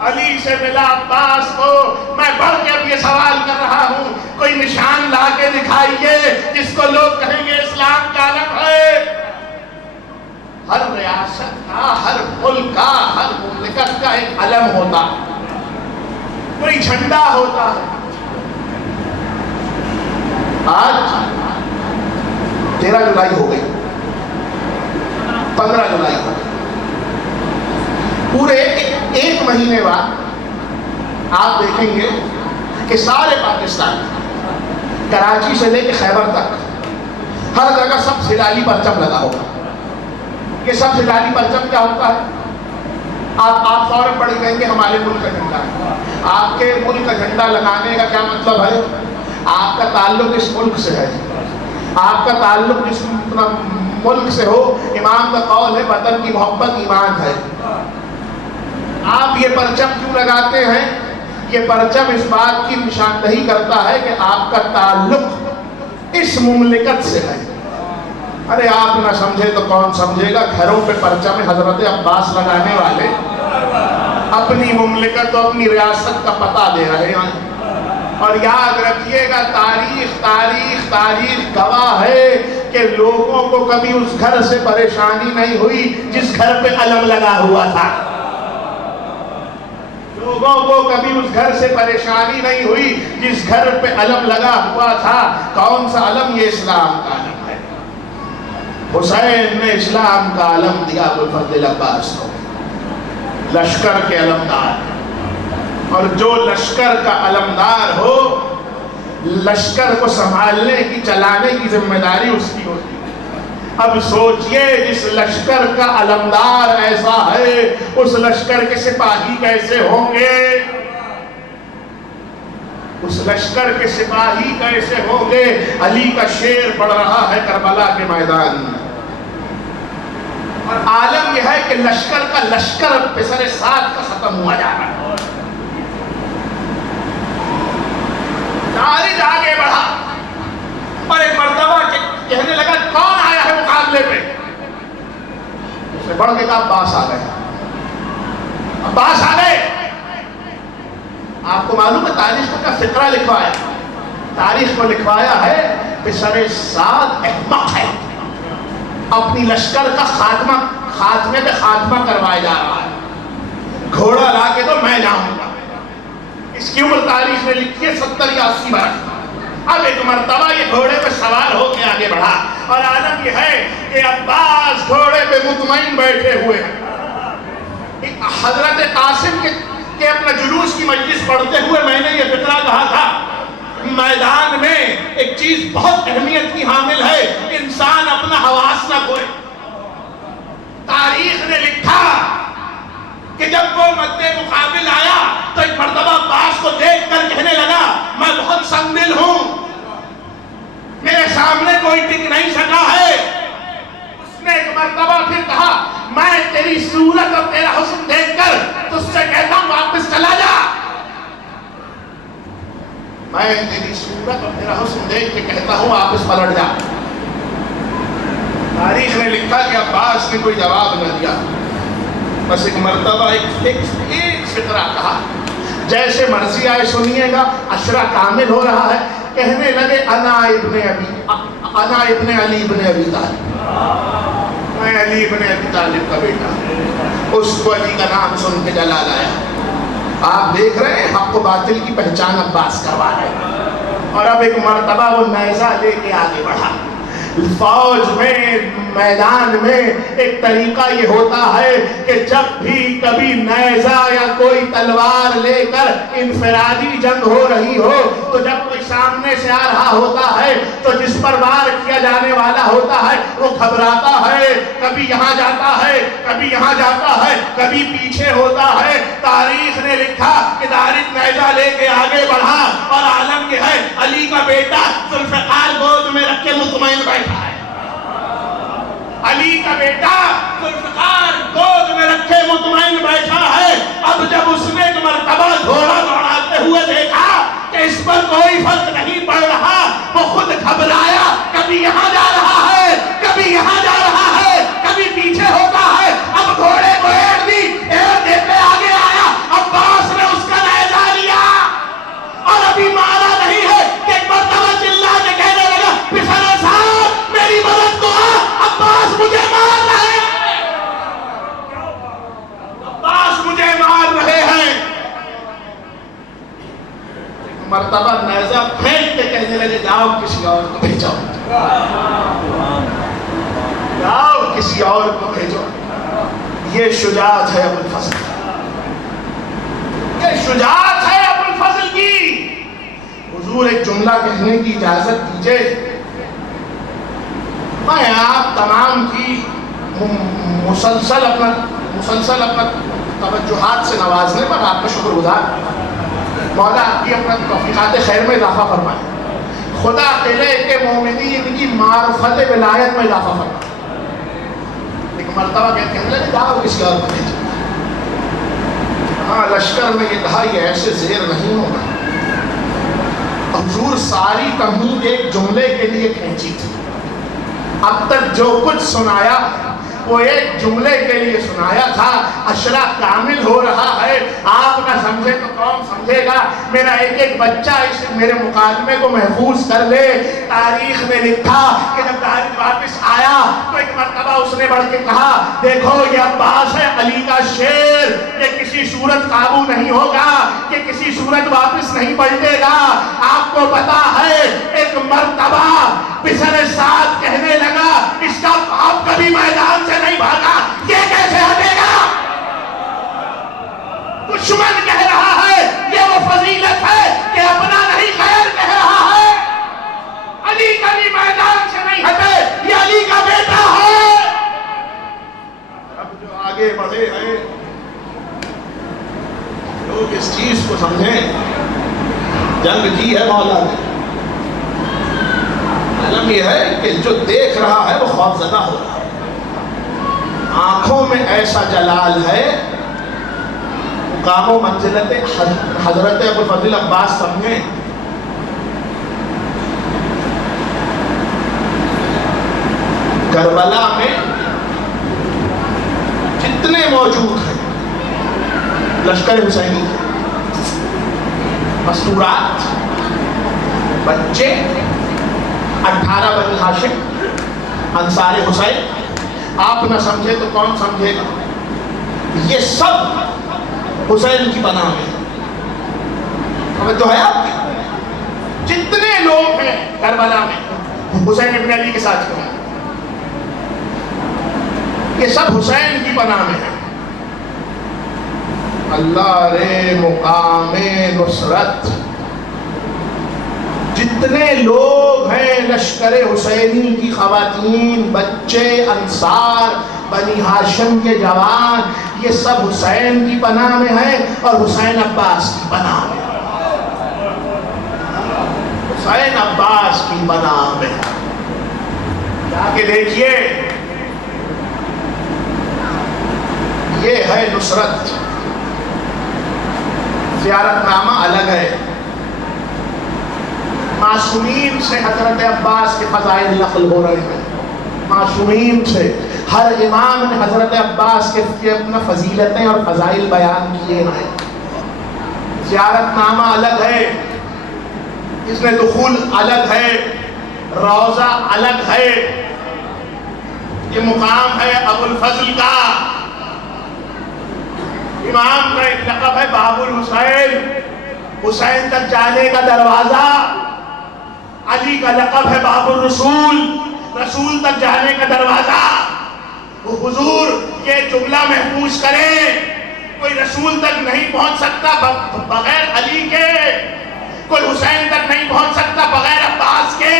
علی سے ملا عباس کو۔ میں بڑھ کے اب یہ سوال کر رہا ہوں، کوئی نشان لا کے دکھائیے جس کو لوگ کہیں گے اسلام کا علم ہے۔ ہر ریاست کا، ہر ملک کا، ہر مملکت کا ایک علم ہوتا ہے، کوئی جھنڈا ہوتا ہے۔ آج 13 جولائی ہو گئی، 15 جولائی ہو گئی، پورے ایک مہینے بعد آپ دیکھیں گے کہ سارے پاکستان، کراچی سے لے کے خیبر تک، ہر جگہ سب ہلالی پرچم لگا ہوگا، یہ سب سے جعلی پرچم کیا ہوتا ہے؟ آپ فوراً پڑھ کہیں گے ہمارے ملک کا جھنڈا ہے. آپ کے ملک کا جھنڈا لگانے کا کیا مطلب ہے؟ آپ کا تعلق اس ملک سے ہے. آپ کا تعلق جس ملک سے ہو، امام کا قول ہے وطن کی محبت ایمان ہے. آپ یہ پرچم کیوں لگاتے ہیں؟ یہ پرچم اس بات کی نشاندہی کرتا ہے کہ آپ کا تعلق اس مملکت سے ہے. ارے آپ نہ سمجھے تو کون سمجھے گا؟ گھروں پہ پرچم حضرت عباس لگانے والے اپنی مملکت اور اپنی ریاست کا پتہ دے رہے ہیں. اور یاد رکھیے گا تاریخ گواہ ہے کہ لوگوں کو کبھی اس گھر سے پریشانی نہیں ہوئی جس گھر پہ علم لگا ہوا تھا. لوگوں کو کبھی اس گھر سے پریشانی نہیں ہوئی جس گھر پہ علم لگا ہوا تھا. کون سا علم؟ یہ اسلام کا علم ہے. حسین نے اسلام کا علم دیا ابوالفضل عباس کو، لشکر کے علمدار. اور جو لشکر کا علمدار ہو، لشکر کو سنبھالنے کی، چلانے کی ذمہ داری اس کی ہوتی ہے. اب سوچئے جس لشکر کا علمدار ایسا ہے، اس لشکر کے سپاہی کیسے ہوں گے؟ اس لشکر کے سپاہی کیسے ہوں گے؟ علی کا شعر پڑھ رہا ہے کربلا کے میدان میں. اور عالم یہ ہے کہ لشکر کا لشکر پسر سات کا ختم ہوا جا رہا ہے. خارج آگے بڑھا اور ایک مرتبہ کہنے لگا کون آیا ہے مقابلے پہ؟ اس نے بڑھ کے کہا عباس آ گئے. عباس آ گئے. آپ کو معلوم ہے تاریخ کو کیا فقرہ لکھوایا؟ تاریخ کو لکھوایا ہے پسر سعد احمق ہے، اپنی لشکر کا خاتمے پہ خاتمہ کروایا جا رہا ہے. گھوڑا لا کے تو میں جاؤں گا. اس کی عمر تاریخ نے لکھی ہے 70 یا 80 برس. اب ایک مرتبہ یہ گھوڑے پہ سوار ہو کے آگے بڑھا اور عالم یہ ہے کہ عباس گھوڑے پہ مطمئن بیٹھے ہوئے ہیں. حضرت قاسم کے اپنا جلوس کی مجلس پڑھتے ہوئے میں نے یہ فقرہ کہا تھا، میدان میں ایک چیز بہت اہمیت کی حامل ہے، انسان اپنا حواس نہ کھوئے. تاریخ نے لکھا کہ جب وہ مد مقابل آیا تو ایک مرتبہ عباس کو دیکھ کر کہنے لگا میں بہت سنگ دل ہوں، میرے سامنے کوئی ٹک نہیں سکا ہے. اس نے ایک مرتبہ پھر کہا میں تیری صورت اور تیرا حسن دیکھ کر تجھ سے کہتا ہوں واپس چلا جا. میں تیری صورت اور تیرا حسن دیکھ کے کہتا ہوں واپس پلٹ جا. تاریخ نے لکھا کہ عباس نے کوئی جواب نہ دیا. بس ایک مرتبہ ایک فقرہ کہا، جیسے مرضی آئے سنیے گا. عشرہ کامل ہو رہا ہے. کہنے لگے انا ابن علی ابن ابی طالب، میں علی ابن ابی طالب کا بیٹا. اس کو علی کا نام سن کے جلال آیا. آپ دیکھ رہے ہیں حق و باطل کی پہچان عباس کروا رہے ہیں. اور اب ایک مرتبہ وہ نیزہ لے کے آگے بڑھا. فوج میں میدان میں ایک طریقہ یہ ہوتا ہے کہ جب بھی کبھی نیزہ یا کوئی تلوار لے کر انفرادی جنگ ہو رہی ہو تو جب کوئی سامنے سے آ رہا ہوتا ہے تو جس پر وار کیا جانے والا ہوتا ہے وہ گھبراتا ہے، کبھی یہاں جاتا ہے، کبھی یہاں جاتا ہے، کبھی پیچھے ہوتا ہے. تاریخ نے لکھا کہ طارق نیزہ لے کے آگے بڑھا اور عالم یہ ہے علی کا بیٹا ذوالفقار گود میں رکھ کے مطمئن بیٹھا ہے. علی کا بیٹا ذوالفقار گود میں رکھے مطمئن بیٹھا ہے. اب جب اس نے ایک مرتبہ گھوڑا دوڑاتے ہوئے دیکھا کہ اس پر کوئی فرق نہیں پڑ رہا، وہ خود گھبرایا. کبھی یہاں جا رہا ہے، کبھی یہاں جا رہا ہے، کبھی پیچھے ہوتا ہے. اب گھوڑے کو ایڑ دی، ایڑ دیتے آگے آیا. عباس نے اس کا نیزہ لیا اور ابھی مارا نہیں ہے کہ ایک مرتبہ چلا کے کہنے لگا پسر صاحب میری مدد کو آ، عباس مجھے مار رہے ہیں، عباس مجھے مار رہے ہیں. مرتبہ نیزہ پھینک کے کہنے لگے جاؤ کسی اور کو بھیجو، جاؤ کسی اور کو بھیجو. یہ شجاعت ہے ابوالفضل، یہ شجاعت ہے ابوالفضل کی. حضور ایک جملہ کہنے کی اجازت دیجئے. میں آپ تمام کی مسلسل اپنا توجہات سے نوازنے پر آپ کا شکر گزار. مولا آپ کی اپنا توفیقات خیر میں اضافہ فرمائے. خدا قلعے کے مومنین کی معرفت ولایت میں اضافہ فرمائے. ایک مرتبہ کہتے ہیں لگے جاؤ کسی اور کو بھیجو. ہاں لشکر میں یہ کہا یہ ایسے زیر نہیں ہوگا. حضور ساری تمہید ایک جملے کے لیے کھینچی تھی. اب تک جو کچھ سنایا وہ ایک جملے کے لیے سنایا تھا. عشرہ کامل ہو رہا ہے. آپ نہ سمجھے تو کون سمجھے گا. میرا ایک ایک بچہ اس میرے مکالمے کو محفوظ کر لے. تاریخ میں لکھا کہ جب تاریخ واپس آیا تو ایک مرتبہ اس نے بڑھ کے کہا دیکھو یہ عباس ہے علی کا شیر. یہ کسی صورت قابو نہیں ہوگا. یہ کسی صورت واپس نہیں پلٹے گا. آپ کو پتا ہے ایک مرتبہ بسر سعد کہنے لگا اس کا باپ کبھی میدان سے نہیں بھاگا. یہ کیسے ہٹے گا. دشمن کہہ رہا ہے یہ وہ فضیلت ہے کہ اپنا نہیں خیر کہہ رہا ہے. علی کبھی میدان سے نہیں ہٹے. یہ علی کا بیٹا ہے. اب جو آگے بڑھے ہیں لوگ اس چیز کو سمجھیں جنگ کی ہے مولا نے. علم یہ ہے کہ جو دیکھ رہا ہے وہ خوفزدہ ہو رہا ہے. آنکھوں میں ایسا جلال ہے. مقام و منزلت حضرت ابوالفضل عباس سمجھیں. کربلا میں جتنے موجود ہیں لشکر حسینی کے مستورات بچے 18 بنی ہاشم انصار حسین. آپ نہ سمجھے تو کون سمجھے گا. یہ سب حسین کی پناہ میں. ہمیں تو ہے آپ جتنے لوگ ہیں کربلا میں حسین ابن علی کے ساتھ ہیں یہ سب حسین کی پناہ میں ہیں. اللہ رے مقام نصرت. جتنے لوگ ہیں لشکر حسینی کی خواتین بچے انصار بنی ہاشم کے جوان یہ سب حسین کی پناہ میں ہیں اور حسین عباس کی پناہ میں. حسین عباس کی پناہ میں جا کے دیکھیے. یہ ہے نصرت. زیارت نامہ الگ ہے. معصومین سے حضرت عباس کے فضائل نقل ہو رہے ہیں. معصومین سے ہر امام نے حضرت عباس کے اپنا فضیلتیں اور فضائل بیان کیے ہیں. زیارت نامہ الگ ہے. اس میں دخول الگ ہے. روضہ الگ ہے. یہ مقام ہے ابوالفضل کا. امام کا ایک لقب ہے باب الحسین. حسین تک جانے کا دروازہ. علی کا لقب ہے باب الرسول. رسول تک جانے کا دروازہ. وہ حضور یہ جملہ محفوظ کریں کوئی رسول تک نہیں پہنچ سکتا بغیر علی کے. کوئی حسین تک نہیں پہنچ سکتا بغیر عباس کے.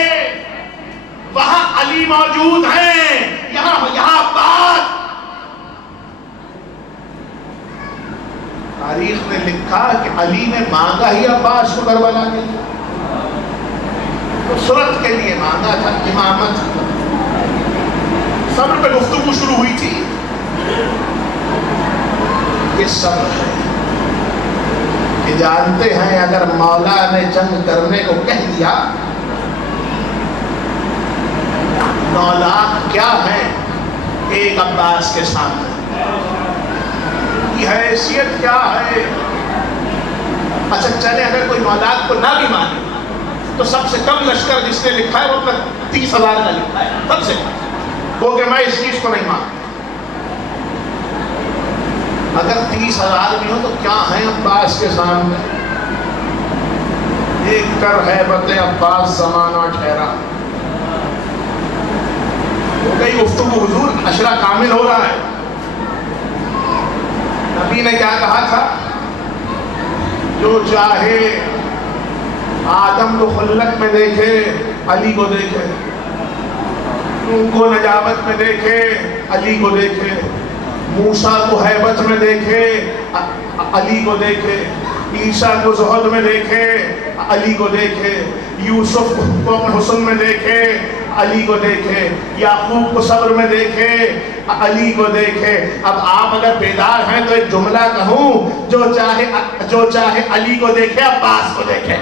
وہاں علی موجود ہیں یہاں عباس. تاریخ نے لکھا کہ علی نے مانگا ہی عباس کو کربلا کے لیے. نصرت کے لیے مانگا تھا. امامت صبر پہ گفتگو شروع ہوئی تھی. یہ صبر ہے کہ جانتے ہیں اگر مولا نے جنگ کرنے کو کہہ دیا 9 لاکھ کیا ہے ایک عباس کے سامنے. حیثیت کیا ہے. اچھا چلے اگر کوئی 9 لاکھ کو نہ بھی مانے تو سب سے کم لشکر جس نے لکھا ہے وہ اپنا 30,000 کا لکھا ہے. سب سے وہ کہ میں اس چیز کو نہیں مانتا. اگر 30,000 بھی ہو تو کیا ہیں عباس کے سامنے. ایک کر حیبت عباس زمانہ ٹھہرا. ہو گئی گفتگو. حضور عشرہ کامل ہو رہا ہے. نبی نے کیا کہا تھا جو چاہے آدم کو خلت میں دیکھے علی کو دیکھے. نوح کو نجابت میں دیکھے، علی کو دیکھے، موسیٰ کو ہیبت میں دیکھے، علی کو دیکھے، عیسیٰ کو زہد میں دیکھے، علی کو دیکھے، یوسف کو اپنے حسن میں دیکھے، علی کو دیکھے، یعقوب کو صبر میں دیکھے، علی کو دیکھے۔ اب آپ اگر بیدار ہیں تو ایک جملہ کہوں، جو چاہے علی کو دیکھے عباس کو دیکھے،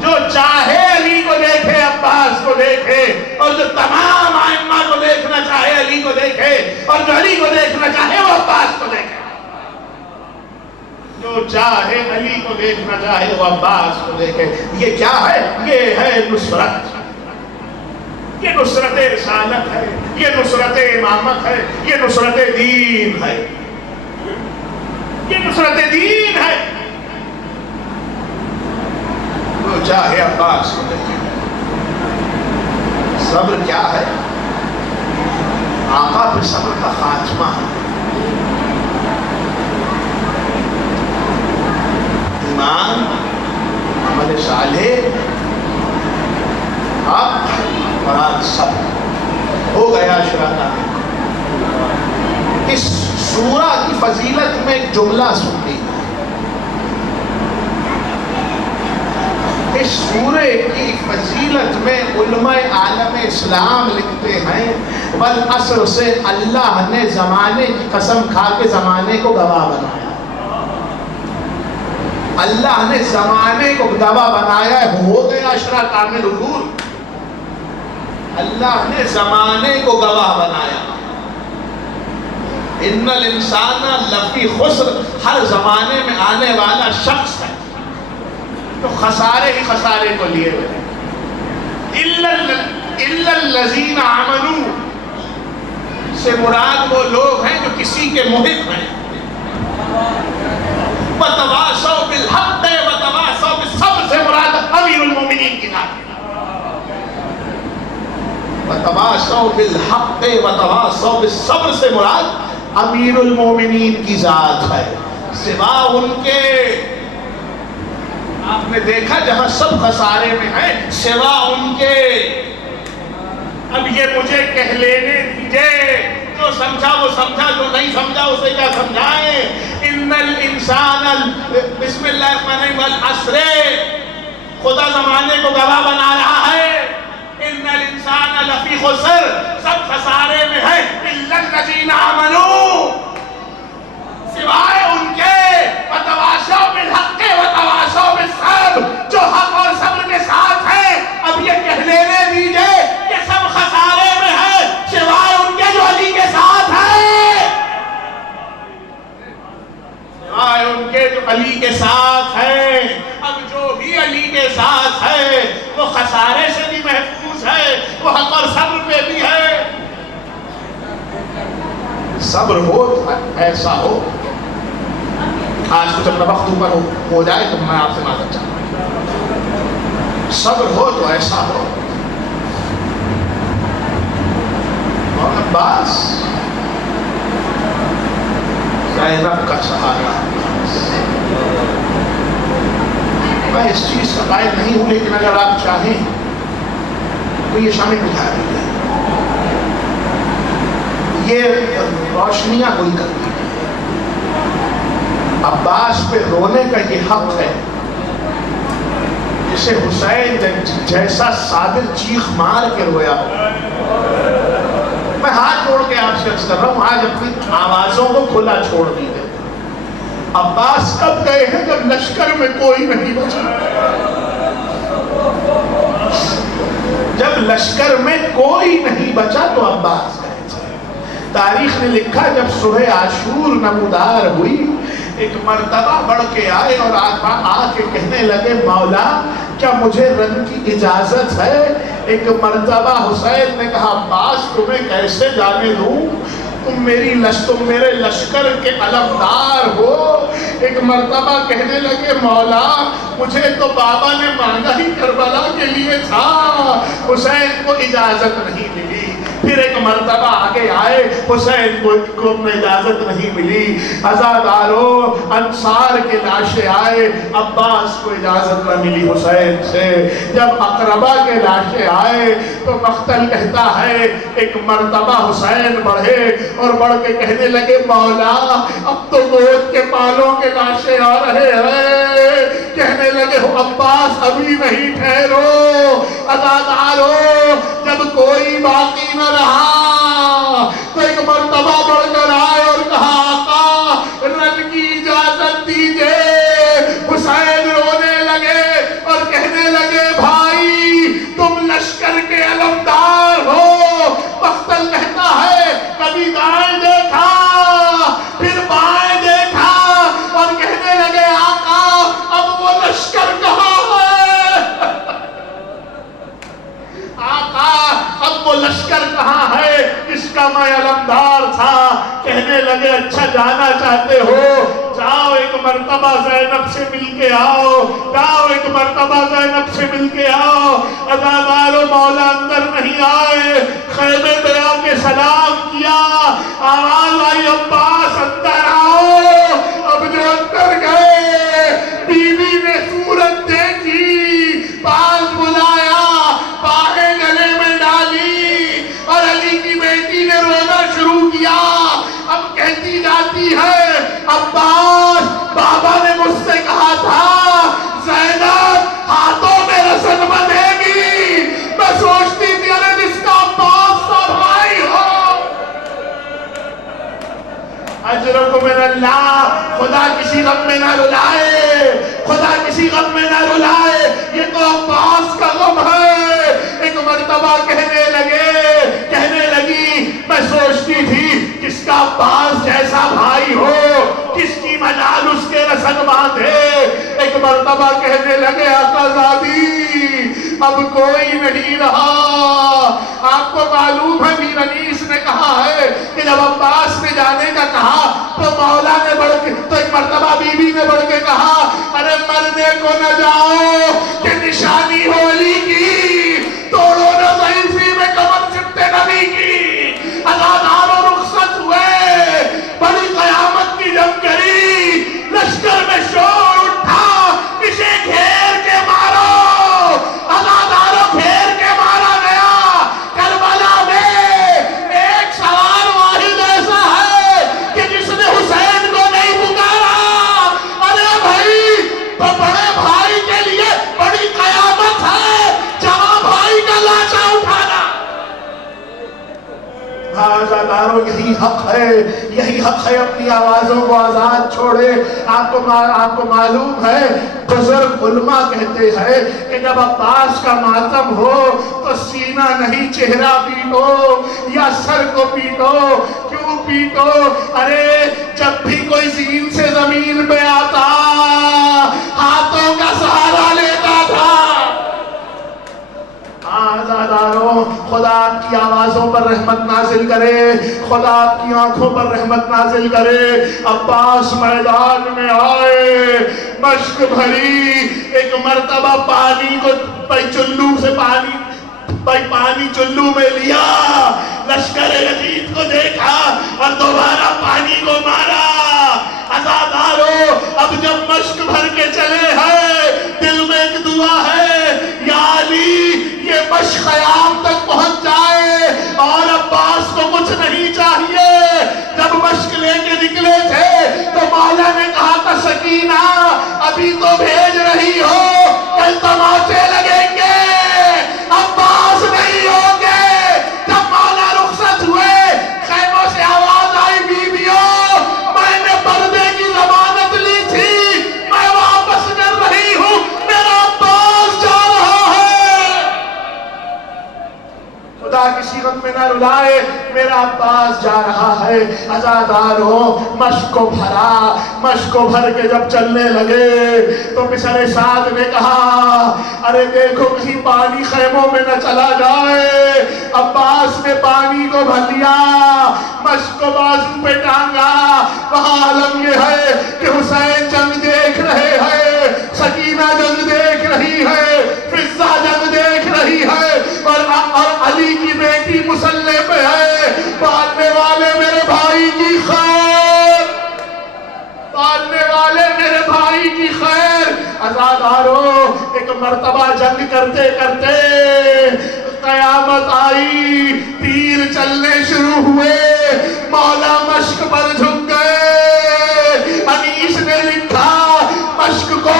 جو چاہے علی کو دیکھے عباس کو دیکھے، اور جو تمام ائمہ کو دیکھنا چاہے علی کو دیکھے، اور جو علی کو دیکھنا چاہے وہ عباس کو دیکھے، جو چاہے علی کو دیکھنا چاہے وہ عباس کو دیکھے۔ یہ کیا ہے؟ یہ ہے نصرت، یہ نصرت رسالت ہے، یہ نصرت امامت ہے، یہ نصرت دین ہے، یہ نصرت دین ہے۔ جو چاہے عباس کو دیکھے۔ صبر کیا ہے؟ آقا پہ صبر کا خاتمہ ہے۔ ایمان، عمل صالح، حق، مراد صبر ہو گیا۔ شراکا اس سورہ کی فضیلت میں ایک جملہ سنتی ہے۔ اس سورے کی فضیلت میں علماء عالم اسلام لکھتے ہیں، والعصر سے اللہ نے زمانے کی قسم کھا کے زمانے کو گواہ بنایا۔ اللہ نے زمانے کو گواہ بنایا ہے، ہو گیا عشرہ کامل حضور۔ اللہ نے زمانے کو گواہ بنایا۔ ان الانسان لفی خسر، ہر زمانے میں آنے والا شخص ہے تو خسارے ہی خسارے کو لیے ہوئے۔ الا الذین آمنوا سے مراد وہ لوگ ہیں جو کسی کے محب ہیں۔ وتواصوا بالحق وتواصوا بالصبر سے مراد امیر المومنین کی ذات۔ وتواصوا بالحق وتواصوا بالصبر سے مراد امیر المومنین کی ذات ہے۔ سوا ان کے، آپ نے دیکھا جہاں سب خسارے میں ہیں، سوا ان کے۔ اب یہ مجھے کہہ لینے دیجئے، جو سمجھا وہ سمجھا، جو نہیں سمجھا اسے کیا سمجھائیں۔ ان الانسان، بسم اللہ الرحمن الرحیم، والعصر، خدا زمانے کو گواہ بنا رہا ہے۔ ان الانسان لفی خسر، سب خسارے میں ہے۔ الا الذین آمنوا، سوائے ان کے، وتواصوا بالحق وتواصوا بالصبر، جو حق اور صبر کے ساتھ ہیں۔ اب یہ کہہ لینے دیجئے کہ سب خسارے میں ہے، سوائے ان کے جو علی کے ساتھ ہیں، سوائے ان کے جو علی کے ساتھ ہیں۔ اب جو بھی علی کے ساتھ ہے وہ خسارے سے بھی محفوظ ہے، وہ حق اور صبر پہ بھی ہے۔ صبر ہو ایسا ہو، آج کچھ اپنا وقت اوپر ہو جائے تو میں آپ سے معذرت چاہتا ہوں۔ صبر ہو تو ایسا ہو۔ اور عباس زینب کا سہارا، میں اس چیز کا قائل نہیں ہوں، لیکن اگر آپ چاہیں تو یہ شامل بجھا دیجیے، یہ روشنیاں کوئی کرتی ہیں۔ عباس پہ رونے کا یہ حق ہے، جسے حسین جیسا صابر چیخ مار کے رویا ہو۔ میں ہاتھ جوڑ کے آپ سے عرض کر رہا ہوں، آج اپنی آوازوں کو کھلا چھوڑ دیجیے۔ عباس کب گئے ہیں؟ جب لشکر میں کوئی نہیں بچا، جب لشکر میں کوئی نہیں بچا تو عباس گئے۔ تاریخ نے لکھا جب صبح عاشور نمودار ہوئی، ایک مرتبہ بڑھ کے آئے اور آ کے کہنے لگے، مولا کیا مجھے رن کی اجازت ہے؟ ایک مرتبہ حسین نے کہا، عباس تمہیں کیسے جانے دوں، تم میرے لشکر کے علمدار ہو۔ ایک مرتبہ کہنے لگے، مولا مجھے تو بابا نے مانگا ہی کربلا کے لیے تھا، حسین کو اجازت نہیں ملی۔ پھر ایک مرتبہ آگے آئے، حسین کو اجازت نہیں ملی، عزادارو انصار کے لاشیں آئے، عباس کو اجازت نہ ملی حسین سے، جب اقربا کے لاشیں آئے تو مقتل کہتا ہے ایک مرتبہ حسین بڑھے اور بڑھ کے کہنے لگے مولا اب تو گود کے بالوں کے لاشیں آ رہے ہیں، کہنے لگے عباس ابھی نہیں ٹھہرو، عزادارو جب کوئی باقی نہ رہا تو ایک مرتبہ بڑھ کر آئے اور کہا آقا رن کی اجازت دیجئے، حسین رونے لگے اور کہنے لگے بھائی تم لشکر کے علمدار ہو، مقتل کہتا ہے کبھی دائیں دیکھا پھر بائیں دیکھا اور کہنے لگے آقا اب وہ لشکر کہاں ہے، آقا اب وہ لشکر کہاں ہے جس کا میں علمدار تھا، کہنے لگے اچھا جانا چاہتے ہو جاؤ ایک مرتبہ زینب سے مل کے آؤ، جاؤ ایک مرتبہ زینب سے مل کے آؤ، عزادارو مولا اندر نہیں آئے، خیمے میں آ کے سلام کیا، آواز آئی عباس اندر آؤ، اب جو اندر گئے بی بی نے صورت دیکھی، پاس بلایا، باہیں گلے میں ڈالی اور علی کی بیٹی نے رونا شروع کیا، اب کہتی جاتی ہے عباس بابا نے مجھ سے کہا تھا زینب ہاتھوں میں رسن بندھے گی، میں سوچتی تھی ارے جس کا عباس سا بھائی ہو، اجرکم من اللہ، خدا کسی غم میں نہ رلائے، خدا کسی غم میں نہ رلائے، یہ تو عباس کا غم ہے، ایک مرتبہ کہنے لگی میں سوچتی تھی کس کا عباس جیسا بھائی ہو، کس کی مجال اس کے رسن باندھے، ایک مرتبہ کہنے لگے آقا زادی اب کوئی نہیں رہا، آپ کو معلوم ہے میر انیس نے کہا ہے کہ جب عباس نے جانے کا کہا تو مولا نے بڑھ کے تو ایک مرتبہ بی بی نے بڑھ کے کہا ارے مرنے کو نہ جاؤ کہ نشانی ہو علی کی، توڑو نہ ضعیفی میں کمر سبتے نبی کی، عزادارو رخصت ہوئے، بڑی قیامت کی جنگ کری، لشکر میں شور اٹھا، اسے گھیر کے مارو، عزادارو گھیر کے مارا گیا، کربلا میں ایک سوار واحد ایسا ہے کہ جس نے حسین کو نہیں پکارا، ارے بھائی بڑے بھائی کے لیے بڑی قیامت ہے جہاں بھائی کا لاشا اٹھانا، عزادارو یہی حق ہے، یہی حق ہے، اپنی آوازوں کو آزاد چھوڑے، آپ کو معلوم ہے بزرگ علماء کہتے ہیں کہ جب عباس کا ماتم ہو تو سینہ نہیں چہرہ پیٹو یا سر کو پیٹو، کیوں پیٹو؟ ارے جب بھی کوئی زین سے زمین پہ آتا ہاتھوں کا سہارا لیتا تھا، عزادارو خدا آپ کی آوازوں پر رحمت نازل کرے، خدا آپ کی آنکھوں پر رحمت نازل کرے، عباس میدان میں آئے، مشک بھری، ایک مرتبہ پانی کو چلو سے پانی چلو میں لیا، لشکر یزید کو دیکھا اور دوبارہ پانی کو مارا، عزادارو اب جب مشک بھر کے چلے ہیں دل میں ایک دعا ہے یا علی یہ مشک قیام تک پہنچ جائے اور عباس کو کچھ نہیں چاہیے، جب مشک لے کے نکلے تھے تو مولا نے کہا تھا سکینہ ابھی تو بھیج رہی ہو کل تماچے لگیں گے، عباس نہیں ہوں گے، جب مولا رخصت ہوئے خیموں سے آواز آئی بیویوں میں نے پردے کی ضمانت لی تھی، میں واپس کر رہی ہوں، میرا عباس جا رہا ہے، خدا کسی غم میں نہ رلائے، میرا عباس جا رہا ہے، عزادارو مشک کو بھرا، مشک کو بھر کے جب چلنے لگے تو پسر سعد نے کہا ارے دیکھو کہیں پانی خیموں میں نہ چلا جائے، عباس نے پانی کو بھر لیا، مشک کو بازو پہ ٹانگا، وہاں عالم یہ ہے کہ حسین جنگ دیکھ رہے ہیں، سکینہ جنگ دیکھ رہی ہے، فضہ جنگ دیکھ رہی ہے، اور علی کی بیٹی مسلح پہ مرتبہ جنگ کرتے کرتے قیامت آئی، تیر چلنے شروع ہوئے، مولا مشک پر جھک گئے۔ انیس نے لکھا مشک کو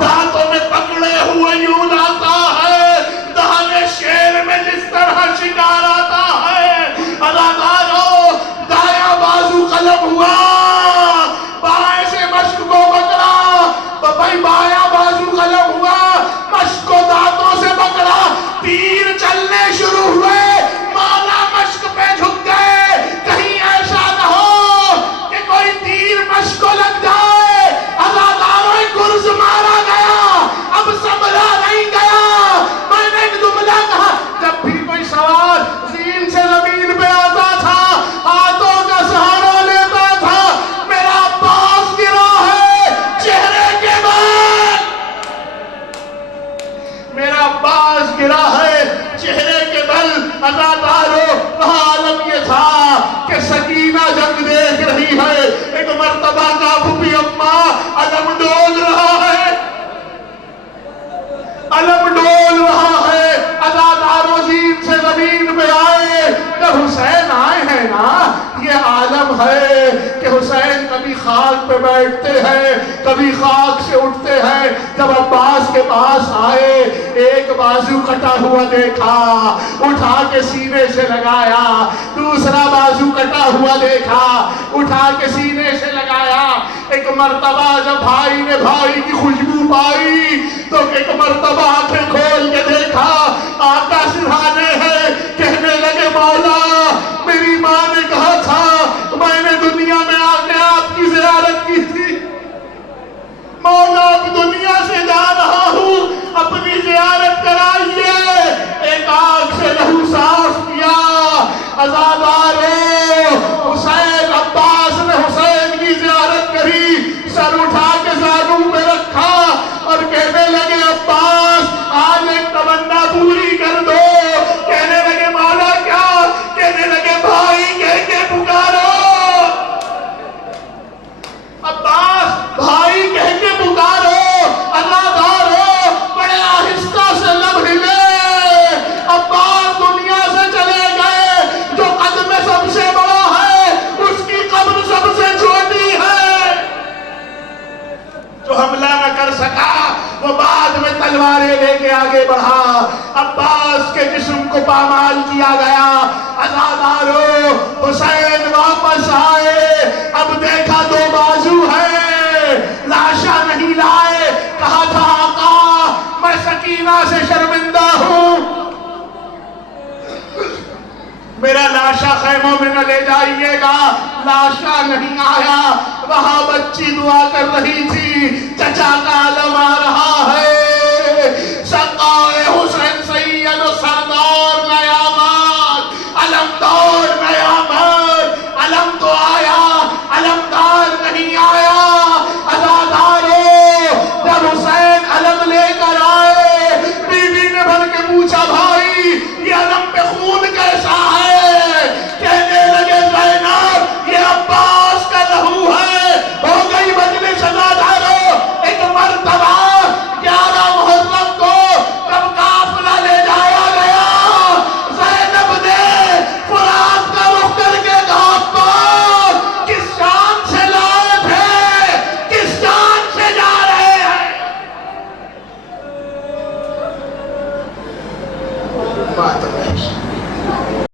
دانتوں میں پکڑے ہوئے یوں لاتا ہے دہنے شیر میں جس طرح شکار آتا ہے۔ اداکاروں دایاں بازو قلم ہوا، بائیں سے مشک کو پکڑا، بھائی بایاں بازو قلم ہوا، مشک کو دانتوں سے پکڑا، تیر چلنے شروع ہوئے، مولا مشک پہ جھک گئے۔ کہیں ایسا نہ ہو کہ کوئی تیر مشک کو لگ جائے۔ اداکاروں گرز مارا گیا، اب سنبھلا نہیں گیا۔ میں نے ایک جملہ کہا، جب بھی کوئی سوار زین سے زمین پہ آتا تھا ہاتھوں کا سہارا لیتا تھا، میرا عباس گرا ہے چہرے کے بل، میرا عباس گرا ہے چہرے کے بل۔ اداکاروں وہاں عالم یہ تھا کہ سکینہ جنگ دیکھ رہی ہے، ایک مرتبہ کا پھوپھی اماں علم ڈول رہا ہے، علم ڈول رہا ہے۔ اداکاروں زین سے زمین پہ آئے، جب حسین آئے ہیں نا، یہ عالم ہے کہ حسین کبھی خاک پہ بیٹھتے ہیں، کبھی خاک سے اٹھتے ہیں۔ جب عباس کے پاس آئے، ایک بازو کٹا ہوا دیکھا، اٹھا کے سینے سے لگایا، دوسرا بازو کٹا ہوا دیکھا، اٹھا کے سینے سے لگایا۔ ایک مرتبہ جب بھائی نے بھائی کی خوشبو پائی تو ایک مرتبہ آنکھیں کھول کے دیکھا، آقا سرہانے ہیں، کہنے لگے مولا میری ماں نے کہا تھا میں نے دنیا میں آ کے آپ کی زیارت کی تھی، مولا اب دنیا سے جا رہا ہوں، اپنی زیارت کرائیے۔ ایک آنکھ سے لہو صاف کیا۔ عزاداروں حسین، عباس نے حسین کی زیارت کری، سر اٹھا کے زانوں پہ رکھا اور کہنے لگے عباس آج ایک تمنا پوری کر دو۔ کہنے لگے مولا کیا؟ کہنے لگے بھائی کہہ کے پکارو۔ عباس بھائی کہہ کے پکارو۔ عزاداروں بڑے آہستہ سے لب ہلے، عباس دنیا سے چلے گئے۔ جو قدم سب سے بڑا ہے اس کی قبر سب سے چھوٹی ہے۔ جو حملہ نہ کر سکا وہ بعد میں تلواریں لے کے آگے بڑھا۔ عباس کے جسم کو پامال کیا گیا۔ عزاداروں حسین واپس آئے، اب دیکھا دو بازو ہے، لاشا نہیں لائے۔ کہا تھا آقا میں سکینہ سے شرمندہ ہوں، میرا لاشا خیموں میں نہ لے جائیے گا۔ لاشا نہیں آیا، وہاں بچی دعا کر رہی تھی چچا کا علم آ رہا ہے،